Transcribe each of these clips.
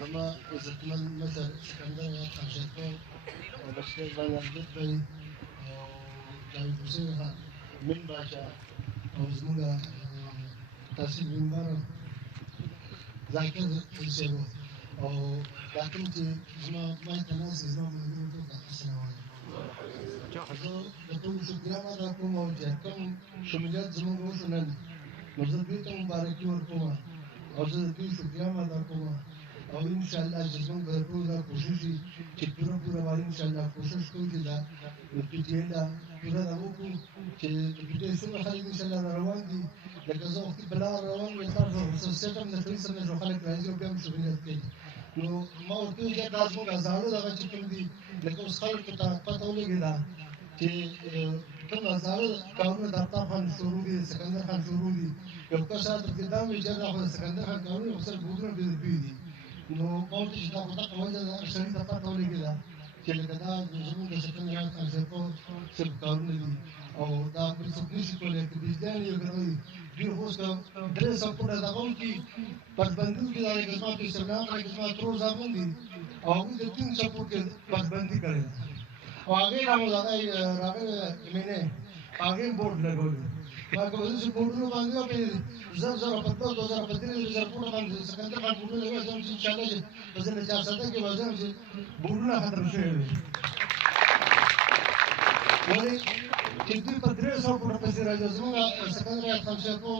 لما عزتمن مثل سكندرية خمسة وبشكل بيان بي جاوي حسين من باشا أو زمولا تاسيب من ذاكر السيرو أو لكن تي زما ما يتناسى زما من يوم توقع حسنا وانا لكن شو كلام هذا كم موجود كم شمولات زما موجودين مزد بيتهم مباركي وركوما أو زد بيت شو كلام هذا كوما और इंशाल्लाह जिसमें भरपूर कोशिश की पूरा वाली इंशाल्लाह कोशिश कोई दा पिटिएला पूरा दावो को कि पिटिएशन में खाली इंशाल्लाह روان دي لكن زو وقت بلا روان يختار سيستم نفس من جو خلق راځي او بیا مشغولات کوي نو ما ورته چې تاسو غزاړو دا چې کوم دي لکه اوس خلک ته پته ولګی دا چې کوم غزاړو کارونه د افطار خان شروع دي سکندر خان شروع دي یو کسا تر دې دا وی چې دا سکندر خان کارونه اکثر بوزنه دي نو موږ چې دا وخت وایي دا شریف ته پته ولګی دا چې لکه دا زموږ د سکندر خان کارونه سب کارونه دي او دا پر څه نشي کولای چې بيځان یو غوړي ډیر هوس کا درې سپورټ دا کوم کی پسبندي کې دا قسمه کې سرګان دا قسمه تر ځابون دي او د تین سپورټ کې پسبندي کړي او هغه راغله مینه هغه بورډ لګول ما کوم چې بورډونو باندې په زر په 2015 زر په باندې سکندر خان بورډونه لګول چې ان شاء الله په ځنه 400 کې وځم چې بورډونه ختم شي ولې چې دوی په 300 فوټه پسې راځي زموږ سکندر خان شاکو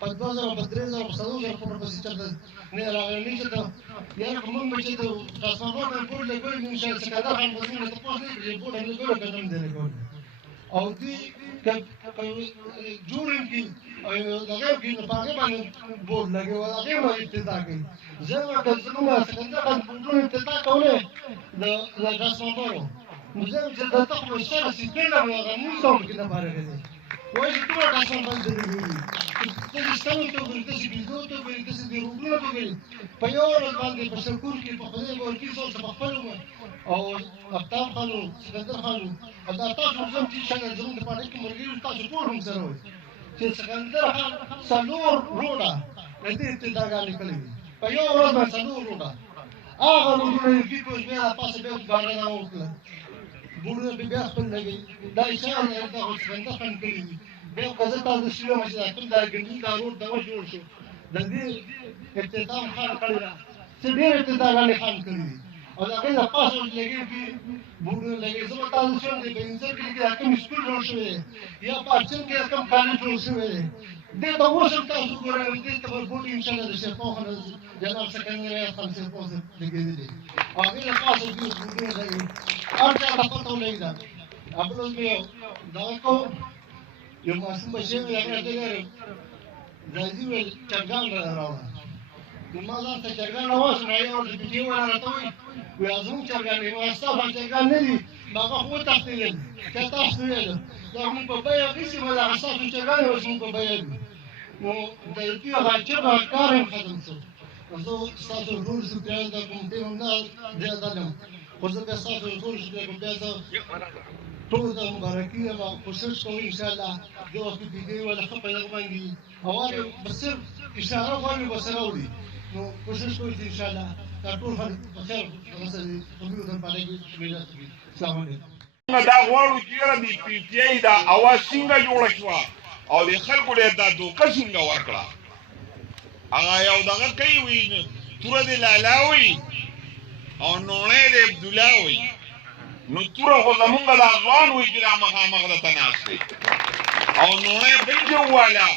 په 2000 په 3000 په 7000 فوټه پسې چرته نه راغلی چې دا یاره کوم چې د ټرانسفارمر بورډ لګول ان شاء الله سکندر خان په دې ته پوهه لري بورډ لګول قدم دی لګول او دوی جوړم کې او دغه کې په هغه باندې بورډ لګول هغه نو ابتدا کوي زه که زموږ سکندر خان بورډ ابتدا کوله د ټرانسفارمر مزه چې دا ته خو سره سیټنه وغه مو څوم کې نه پاره کوي وایي چې ټول تاسو باندې دی چې ستاسو ته ورته چې بيزو ته ورته چې روغلو ته وي په یو ورځ باندې په شکر کې په خدای ورکی څو څه خپل او افطار خانو سکندر خانو او دا تاسو زم چې څنګه زموږ په اړه کې مرګي تاسو ټول هم سره وي چې سکندر خان څلور روډه دې ابتداګانې کړې په یو ورځ باندې څلور روډه هغه روډه کې کوم بیا پاسه به ګاډه نه وکړه بورډ به بیا خپل لګي دا اشاره نه دا اوس څنګه خان کړی به قزه تاسو شیو مشه دا کوم دا ګڼي دا روډ دا جوړ شو د دې اختتام خان کړی چې ډېر ابتداګانې خان کړی او دا کې پاسه لګي کې بورډ لګي زما تاسو شون دي په انځر کې دا کوم سکول جوړ شوی یا پاتین کې کوم کالج جوړ شوی دې دا وښه تاسو ګورئ دې ته وربوټ ان شاء الله د شپو خنه جناب سکندر خان سے پوز لګي دي او هغه تاسو دې بورډ لګي ارته پته ولګی دا خپل مې دا کو یو ماشوم بشي مې هغه ته لري راځي ول چرګان راوړل کومه ځان ته چرګان راوښ نه یو د دې ولا راټوي وي ازم چرګان یې واسطه چرګان نه دي هغه خو تختیل که تاسو یې دا موږ په بیا کې چې ولا اساسو چرګان اوس موږ په بیا نو د دې هغه چې کار ختم شو زه تاسو ټول څه دا کوم دې نه دا دلم خو زه به تاسو ټول څه کوم بیا ټول د مبارکي او کوشش کوم ان شاء الله د وخت دې ولا خپل یو باندې او بس اشاره غواړي وسره ودی نو کوشش کوم ان شاء الله دا ټول خلک په خیر مثلا کومو ته پاره کې شمیرات کوي السلام علیکم دا غواړو چې را دي پی ټی آی دا اواز څنګه جوړ شو او د خلکو له دا دوکه څنګه ورکړه هغه یو دغه کوي وی تور دی لالاوي او نوړې د عبد الله وی نو تور خو زمونږ د ځوان وی چې مخامخ د تناسته او نوړې بل جواله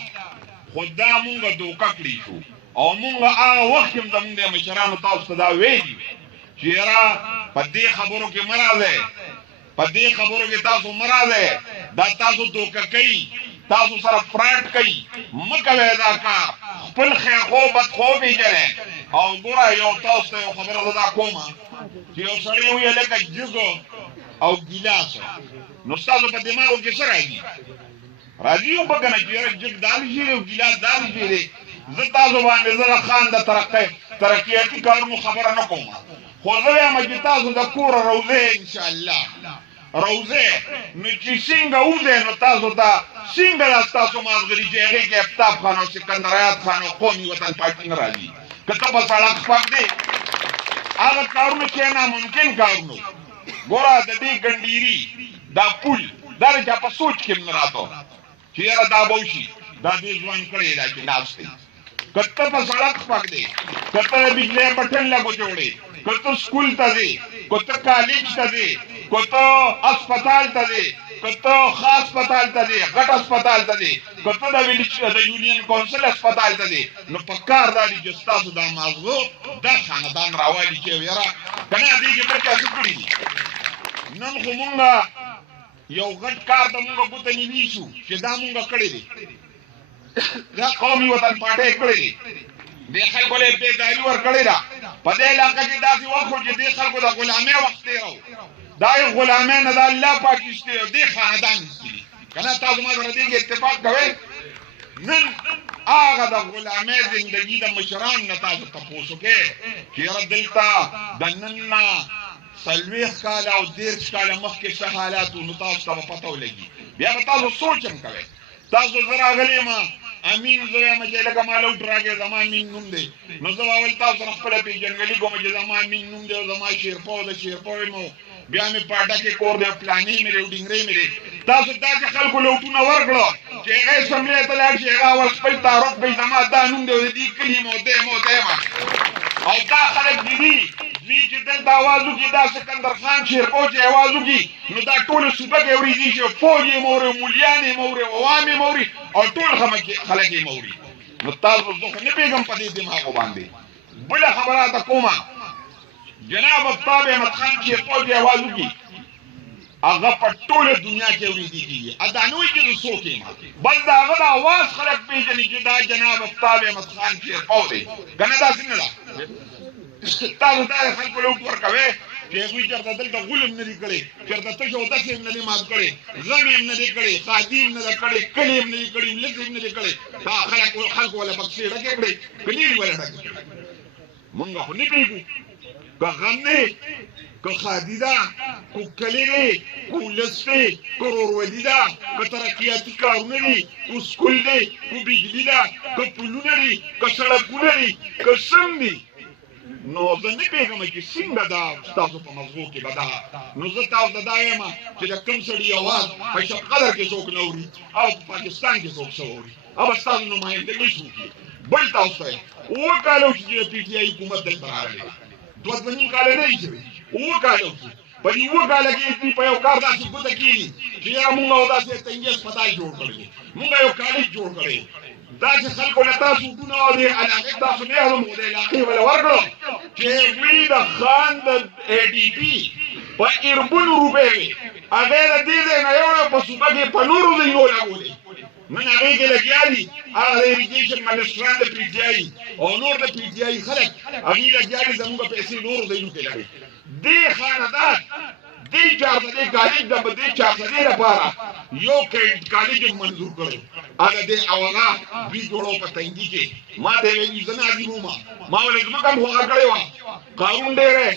خدا مونږ دوکه کړی شو او مونږ هغه وخت هم زمونږ د مشرانو تاسو ته دا ویلي چې را په دې خبرو کې مرزه په دې خبرو کې تاسو مرزه دا تاسو دوکه کوي تاسو سره فرانټ کوي مکه دا کا خپل خیر خو بد خو پیژنه او ګوره یو تاسو ته خبره ده کومه چې یو سړی وي لکه جګو او ګیلاس نو تاسو په دماغو کې سره راځي او په کنه چې جګ دال شي او ګیلاس دال شي زه تاسو باندې زه خان د ترقیاتي کارونو خبره نه کوم خو زه یم چې تاسو د کور روزه ان شاء الله روزه نو چې څنګه وځي نو تاسو ته څنګه تاسو مازغري چې هغه کې افتاب خان او سکندریات خان او قومي وطن پارټي نه راځي کته په سړک پاک دی هغه کارونه چې ناممکن کارونه ګوره د دې ګنډيري دا پول دا چا په سوچ کې نه راته چې یاره دا به وشي دا دې ځوان کړی دا چې ناست دی کته په سړک پک دی کته د بجلی بټن لا بچوړي کته سکول ته دی کته کالج ته دی کته هسپتال ته دی کته خاص هسپتال ته دی غټ هسپتال ته دی کته د ویلیج د یونین کونسل هسپتال ته دی نو په کار داري چې تاسو دا موضوع دا خاندان راوالي چې یاره کنه دې کې په تاسو کړی نن خو مونږه یو غټ کار د مونږه بوته نیویشو چې دا مونږه کړی دی دا قومي وطن پارټي کړی دی د خلکو له بیداری ور کړی دا په دې علاقه کې داسې وخت چې د خلکو د غلامۍ وخت دی دا غلامۍ نه د الله پاکستان دی خاندان دی کنه تاسو ما سره دې اتفاق کوئ نن هغه د غلامۍ زندگی د مشران نه تاسو تاسو کې چې دلته د نن سلويخ کال او 10 کال مخکې څه حالات نو تاسو ته پته ولګي بیا به تاسو سوچم کوئ تاسو زرا غلی ما امین زویا مجه لکه مالو ډراګه زمان مين نوم دی نو زه اول تاسو خپل پیژنګلی کوم چې زمان مين نوم دی او زما شیرپاو د شیرپاو مو بیا مې پاټه کې کور دی پلانې مې ډینګرې مې تاسو دا چې خلکو لوټونه ورکړو چې هغه سملې ته لاړ شي هغه ول خپل تعارف به زما دا نوم دی دې کلی مو دی او دا خلک دي دوی چې دلته آواز وکړي دا سکندر خان شیرپاو چې آواز وکړي نو دا ټول صوبه کې اورېږي چې فوج یې موري مولیان یې موري عوام یې موري او ټول خلک یې موري نو تاسو زه خو نه پوهېږم په دې دماغو باندې بله خبره ته کومه جناب افتاب احمد خان شیرپاو چې آواز وکړي هغه په ټوله دنیا کې اورېدل کېږي دا نه وایي چې زه څوک یم بل د هغه د اواز خلک پېژني چې دا جناب افتاب احمد خان شیرپاو دی که نه داسې نه ده تاسو دا خلکو له ور کوي چې هغوی چېرته دلته غول نه دي کړی چېرته تش او داسې نه دي مات کړی غم یې نه دي کړی خادي نه ده کړی کلي نه دي کړی ولس نه دي کړی دا خلکو ولا پکې ډکې کړی کلي ولا ډکې کړی مونږ خو نه پوهېږو که غم نه که خادي ده که کلي دی که ولس دی که ورورولي ده که ترقیاتي کارونه دي که سکول دی که بجلي ده که پلونه دي که سړکونه دي که سم دي نو زه نه پوهېږم چې څنګه دا ستاسو په مغزو کې به دا نو زه تاسو ته دا وایم چې د کوم سړي اواز په شب قدر کې څوک نه اوري او په پاکستان کې څوک څه اوري او به ستاسو نمایندګي څوک بل تاسو ته اووه کاله وشي چې د پي ټي آی حکومت دلته راغلی دوه نیم کاله نه وي شوي اووه کاله وشي په دې اووه کاله کې دوی په یو کار داسې ګوته کېږي چې یاره مونږ او داسې تنګي هسپتال جوړ کړی مونږ یو کالج جوړ کړی دا چې خلکو له تاسو ګونه او د علاقې تاسو نه هم د علاقې ولا ورکړو چې وی د خان د اې ډي پي په اربونو روپۍ وي هغه د دې نه یو په صوبه کې په نورو ځایونو لګولې من هغه کې لګیا دي هغه اریګیشن منسټران د پی ټي آی او نور د پی ټي آی خلک هغه لګیا دي زموږ پیسې نورو ځایونو کې لګي دې خاندان دې چارځدې کالج د دې چارځدې لپاره یو کالج منظور کړو هغه دې اوغه دوی جوړو په تنګي کې ما ته ویلي زه نه عظیمو ما ولې ځمکه مو هغه کړی وه قانون ډېری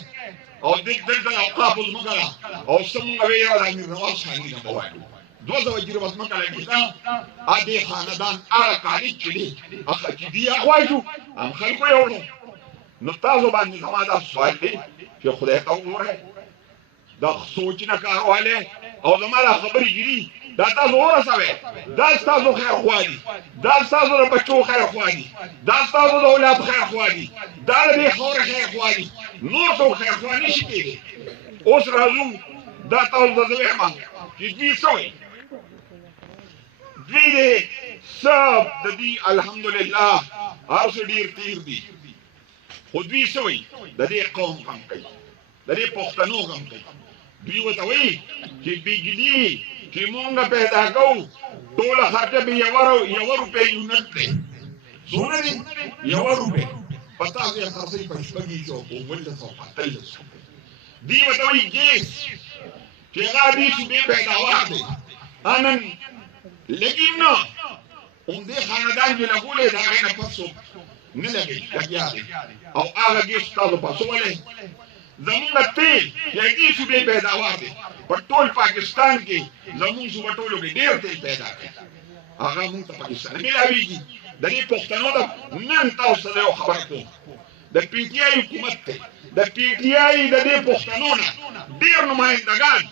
او دلته اوقافو ځمکه ده او څه مونږ ویې یاره د امیر نواز خاني نه به وایو 2000 جریبه ځمکه لګېده دې خاندان هغه کالج چې دی هغه چې دی هغه وایو هم خلکو یې وړو نو تاسو باندې زما دا سوال دی چې خدای ته وګورئ دا سوچ نه کارواله او زما دا خبرې دي دا تاسو ورسوئ دا ستاسو خیر خوا دي دا ستاسو د بچو خیر خوا دي دا ستاسو د اولاد خیر خوا دي دا د دې خاورې خیر خوا دي نور څوک خیر خوا نشي کېدی اوس راځو دا تاسو ته زه وایم چې دوی څه وایي دوی دې سب د دې الحمدلله هر څه ډېر تېر دي خو دوی څه وایي د دې قوم غم کوي د دې پښتنو غم کوي دوی ورته وایي چې بجلي چې مونږ پیدا کوو ټوله خرچه به یوه روپۍ یونټ دی څومره دی یوه روپۍ په تاسو یې خرڅوي په شپږ سوه په اوولس سوه په اتلس سوه دوی ورته وایي ګیس چې هغه دې صوبې پیداوار دی نن لګیم نه همدې خاندان چې لګولې د هغې نه پس څوک نه لګوي لګیا دی او هغه ګیس تاسو پسولی زمونږ تیل چې دې صوبې پیداوار دی په ټول پاکستان کې زمونږ صوبه ټولو کې ډېر تیل پیدا کوي هغه مونږ ته پاکستان نه میلاویږي د دې پښتنو د نن تاسو ته یو خبره کوم د د پی ټی آی حکومت دی د پی ټی آی د دې پښتنو نه ډېر نمایندګان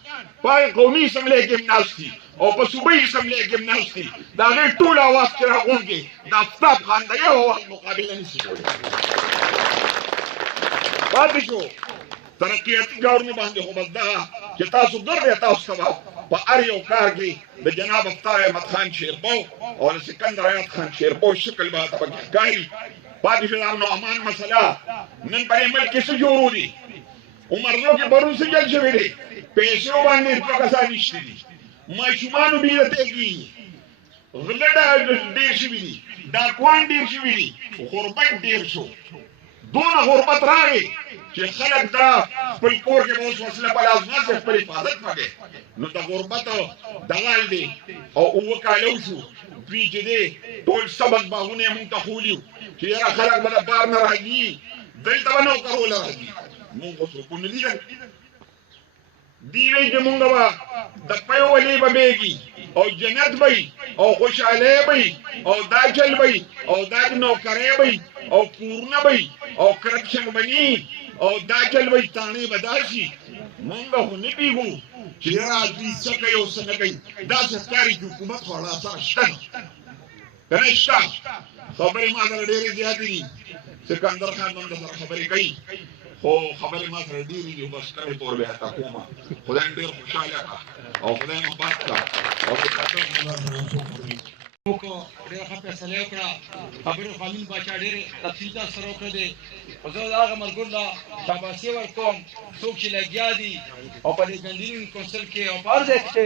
په قومي اسمبلی کې هم ناست دي او په صوبایي اسمبلی کې هم ناست دي د هغې ټول اواز چې راغونډ د آفتاب خان د یو اواز مقابله نشي کولی پاتې شو ترقیاتي کارونه باندې خو بس دغه چې تاسو ګرځئ تاسو ته په هر یو کار کې د جناب افطار احمد خان شیرپو او د سکندر حیات خان شیرپو شکل به ته پکې ښکاري پاتې شو د امن و امان مسله نن په دې ملک کې څه جوړو دي عمرزو کې پرون څه جل شوي دی پیسو باندې دوه کسان نشته دي ماشومانو بېرته کېږي غله ډېر شوي دي ډاکوان ډېر شوي دي غربت ډېر شو دونه غربت راغی چې خلک دا خپل کور کې به اوس وسله په لاس باندې خپل حفاظت وکړي نو د غربت دغه حال دی او اووه کاله وشو دوی چې دی ټول سبق باغونه یې مونږ ته ښولي چې یاره خلک به د بار نه راځي دلته به نوکروله راځي مونږ خو څوک نه لیدل دی وایي چې مونږ به د پیو ولې به بیږي او جنت به او خوشحالۍ به او دا چل به او دا نوکرۍ به او کورونه به او کرپشن بني او دا چل به تانې به دا شي مونږ خو نه پوهېږو چې یاره دوی څه کوي او څه نه کوي داسې ښکاري چې حکومت خو له سره شته نه که نه شته خبرې ما سره ډېرې زیاتې دي سکندر خان هم درسره خبرې کوي خو خبرې ما سره ډېرې دي بس کمې طور به ته کومه خدای مې ډېر خوشحاله کړه او خدای مې آباد کړه او ډېره ښه فیصله یې وکړه خبرې خو امین باچا ډېرې تفصیل تا سره وکړه دی خو زه د هغه ملګرو له شاباسي ورکوم څوک چې لګیا دي او په دې ګندنین کونسل کې او په هر ځای کې چې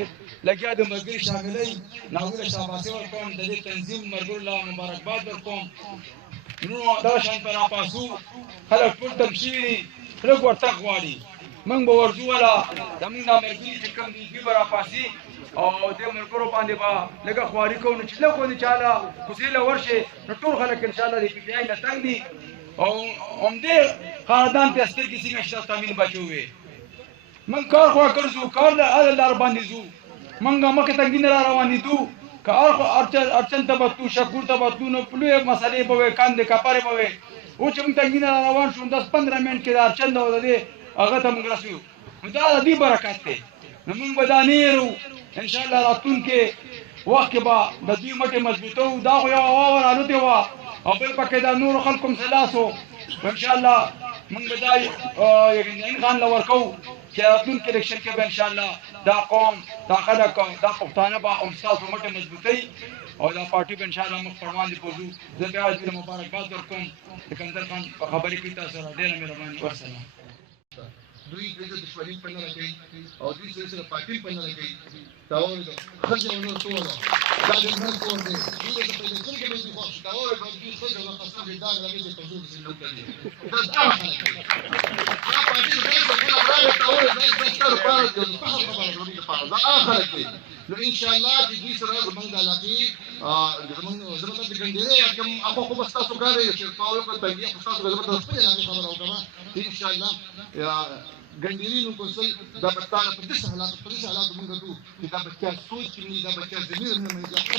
لګیا د ملګري شاملوي نو هغوی له شاباسي ورکوم د دې تنظیم ملګرو له مبارکباد ورکوم نو دغه شان په راپاسو خلک ټول تم شوي دي لږ ورتګ غواړي موږ به ورځو والا زموږ دا ملګري چې کوم دي دوی به راپاسي او دې ملګرو باندې به لږه خواري کوو نو چې لږ غوندې چاله کوڅې له ورشي نو ټول خلک انشاءالله د پي ټي آی نه تنګ دي او همدې خاندان ته سترګې څنګه شته تامین بچو وې موږ کار خوا ګرځو کار له هغه لار باندې ځو موږ مخکې تنګي نه را روانېدو که ارچن ته به تلو شکور ته به تلو نو لویې مسلې به وې کاندې کپرې به وې اوس چې موږ تنګي نه را روان شو 10-15 منټ کې د ارچن او د دې هغه ته موږ رسېږو نو دا د دې برکت دی نو موږ به دا نه یېرو انشاءالله راتلونکي وخت کې به د دوی مټې مضبوطوو دا خو یوه هوا ورالوتې وه او بل پکې دا نورو خلکو هم څه لاس و انشاءالله موږ به دا یقین خان له ورکوو چې راتلونکي الیکشن کې به انشاءالله دا قوم دا خلک دا پښتانه به هم ستاسو مټې مضبوطوي او دا پارټي به انشاءالله موږ پر وړاندې پوځو زه بیا دوی له مبارکباد ورکوم سکندر خان په خبرې کوي تاسو سره ډېره مهرباني والسلام دوی د دشمنی په نه لګي او دوی سره پارټي په نه لګي دا وایي خځه نو ټول دا د نن کور دی دوی د په دې کې به دي خو دا وایي د دوی خځه نو خاصه دي دا لګي چې تاسو دې نو کوي دا پارټي دا څنګه راغله دا وایي دا ستاسو پاره د خبره دا اخر کې نو ان شاء الله چې دوی سره زمونږ د علاقې زمونږ د ګندېرې کوم هغه خو بس تاسو کار یې چې تاسو کو ته یې تاسو د خپل علاقې خبره وکړه ان شاء الله ګندېرینو کونسل دا بستانه په دې حالات موږ ته چې دا بچا سوچ کې دا بچا زمير نه مې ځکه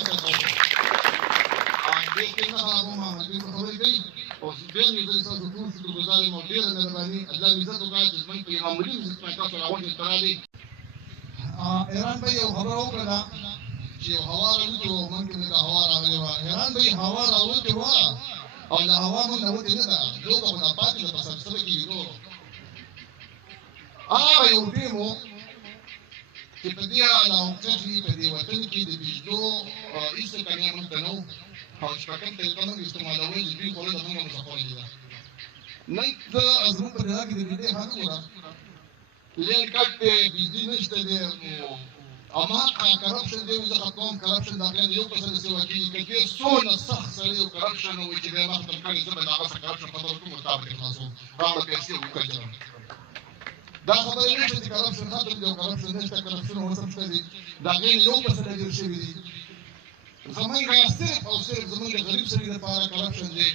دې کې نه هغه ما دې خبرې کوي او بیا یې د تاسو ټول شکرګزار مو ډېر مهرباني الله دې عزت وکړي چې موږ په معمولی عزت تاسو راوړل ترالي ایران به یو خبر وکړه چې هوا راوځي او ممکن دا هوا راغلی و ایران به هوا راوځي و او له هوا مونږ راوځي نه دا دوه په پاتې په سره کې یو یو ټیمو چې په دې علاقه کې په دې وطن کې د بجلو هیڅ کمی هم نه او شپږم ټلیفون استعمالوي د دې خلکو د موږ مصافول دي نن ته ازمو په دغه کې د دې حال وره لین کټ بجلی نشته دی اما کرپشن دی زه کوم کرپشن دا غن یو څه څه وکړي کې څونه سخت سره یو کرپشن او چې به مخ ته کړي زه به دا څه کرپشن خبرو کوم مطابق خلاصو راوړل پیسې وکړم دا خبره نه چې کرپشن خاطر دی کرپشن نشته کرپشن ورسم شته دی دا غن یو څه ډیر شوی دی زمونږ صرف او صرف زمونږ غریب سړي لپاره کرپشن دی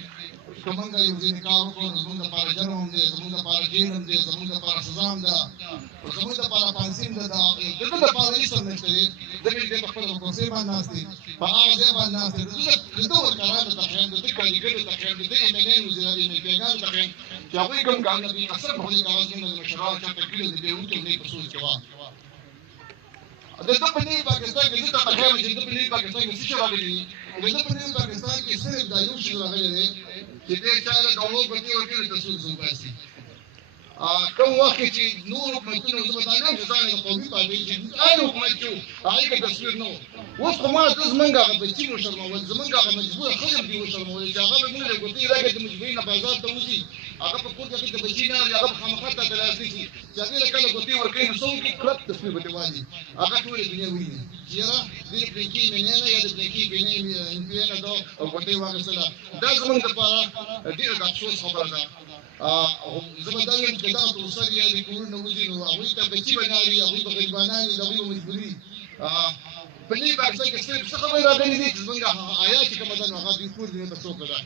کومنګ یو ځین کار وکړو زمونږ لپاره جرم هم دی زمونږ لپاره جیل هم دی زمونږ لپاره سزا هم ده زمونږ لپاره پانسي هم ده د دې لپاره هیڅ هم نشته دی دغه دې په خپل کوڅې باندې ناست دي په هغه ځای باندې ناست دي د دوه کارانو ته خیال د دې کاریګر ته خیال د دې ایمنین وزیرانو ته خیال چې هغوی کوم کارونه کوي اکثر په دې کاغذ باندې د مشرانو چاته کړي د بېهوکې نه په سوچ کې وه د ده په نوي پاکستان کې زه ته تخیل چې د ده په نوي پاکستان کې څه شی راغلي دي د ده په نوي پاکستان کې صرف دا یو شی راغلی دی چې دې چا له د اوبو ګوتې ورکړي ته سود وباسي کوم وخت کې چې نور حکومتونه زه به دا نه وایم چې ځان یې د قومي پارټۍ چې هر حکومت چې و هغې کې تصویر نه و اوس خو ما ته زمونږ هغه بچي وشرمول زمونږ هغه مجبوره ښځې دي وشرمولې چې هغه به زمونږ له ګوتې راکړي د مجبوري نه بازار ته وځي هغه په کور کې هغې ته بچي نه هغه به خامخا تا ته لاسي شي چې هغې له کله ګوتې ورکوي نو څه وکړي کلک تصویر به ترې والي هغه ټولې دنیا وویني چې یاره دې د پلینکي مینې نه یا د پلینکي بینې انپی نه ده او ګوتې واخیستله دا زمونږ دپاره ډېره د افسوس خبره ده زه به دا وایم چې دغه پروسه یا د کورونه وځي نو هغوی ته بچي به نه وي هغوی به غریبانان وي د هغوی به مجبوري په نوي پاکستان کې صرف څه خبرې راغلي دي چې زمونږ حیا چې کومه ده نو هغه دوی کور دنیا ته څوکه ده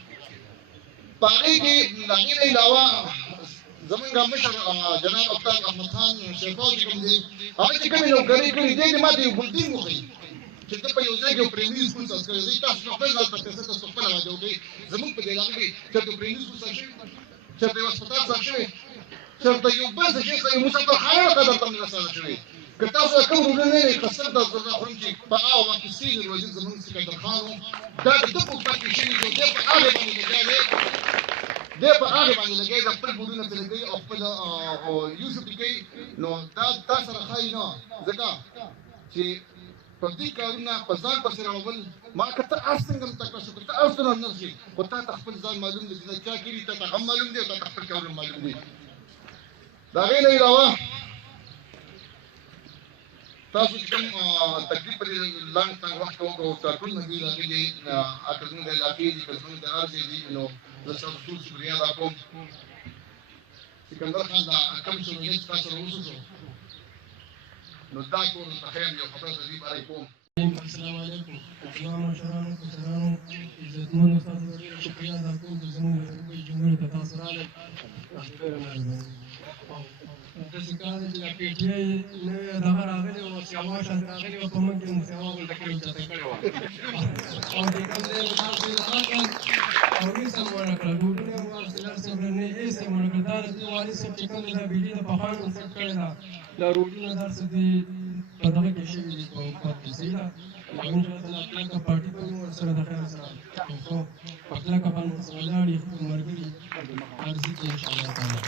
په هغې کې د هغې نه علاوه زمونږ مشر جناب افتاب احمد خان شیرپاو چې کوم دی هغه چې کومې نوکرۍ کړي دی دې ما ته یو بلټین وښیي چې ته په یو ځای کې یو پرایمري سکول څخه کړی دی تاسو خپل ځان ته پیسې تاسو خپله راجو کوئ زمونږ په دې علاقه کې چېرته پرایمري سکول څخه شوي چېرته یو هسپتال څخه شوی چېرته یو بل څه شي یو مسافرخانه قدر ته نه رسانه شوی که تاسو کوم روډونه نه وي قسم ته زه خورم چې په هغه وخت کې سید الوزیر زمونږ سکندرخان و دا د ده په حکومت کې شوي دي دی په هغې باندې لګیا دی دی په هغې باندې لګیا دی خپل بورډونه پرې کوي او خپل یوسو پرې کوي نو دا تا سره ښایي نه ځکه چې پردي کارونه په ځان پسې راوړل ما که ته هر څنګه هم تکړه شو که ته هر څومره نه شي خو تا ته خپل ځان معلوم دی چې دا چا کړي تا ته هم معلوم دی او تا ته خپل کارونه معلوم دي د هغې نه علاوه تاسو چې کوم تکلیف پرې لنډ څنګه وخت وکړو کارټونونه دوی راغلي که زموږ د علاقې دي که زموږ د هر ځای دي نو زه ستاسو ټول شکریه ادا کوم سکندر خان دا کوم شنونې چې تاسو راوسوسو نو دا ټول ته ښیم یو خبره د دې باره کوم السلام علیکم اسلام مشرانو کشرانو عزتمنو تاسو ډېر شکریه ادا کوم چې زموږ ریاست جمهوریت ته تاسو راغلئ داسې کار دی چې دا پی ټي آی نوې دغه راغلې وه سیوا شاته راغلې وه په موږ کې مو سیوا غونډه کړې اوچته کړې وه او چې کوم ځای مو تاسو یې راغلل او هېڅ هم ونه کړه ډوډۍ هم واخیستل صبر نه هېڅ هم ونه کړه دا د دې والي صاحب چې کوم دی دا بجلي د پخوا کنسټ کړې ده دا روډونه دا څه دي په دغه کې شوي دي په حکومت کې صحیح ده زموږ سره کلکه پارټي به مو ورسره د خیر سره خو په کلکه باندې ورسره ولاړ یې خپل ملګري عرضي کې انشاءالله تعالی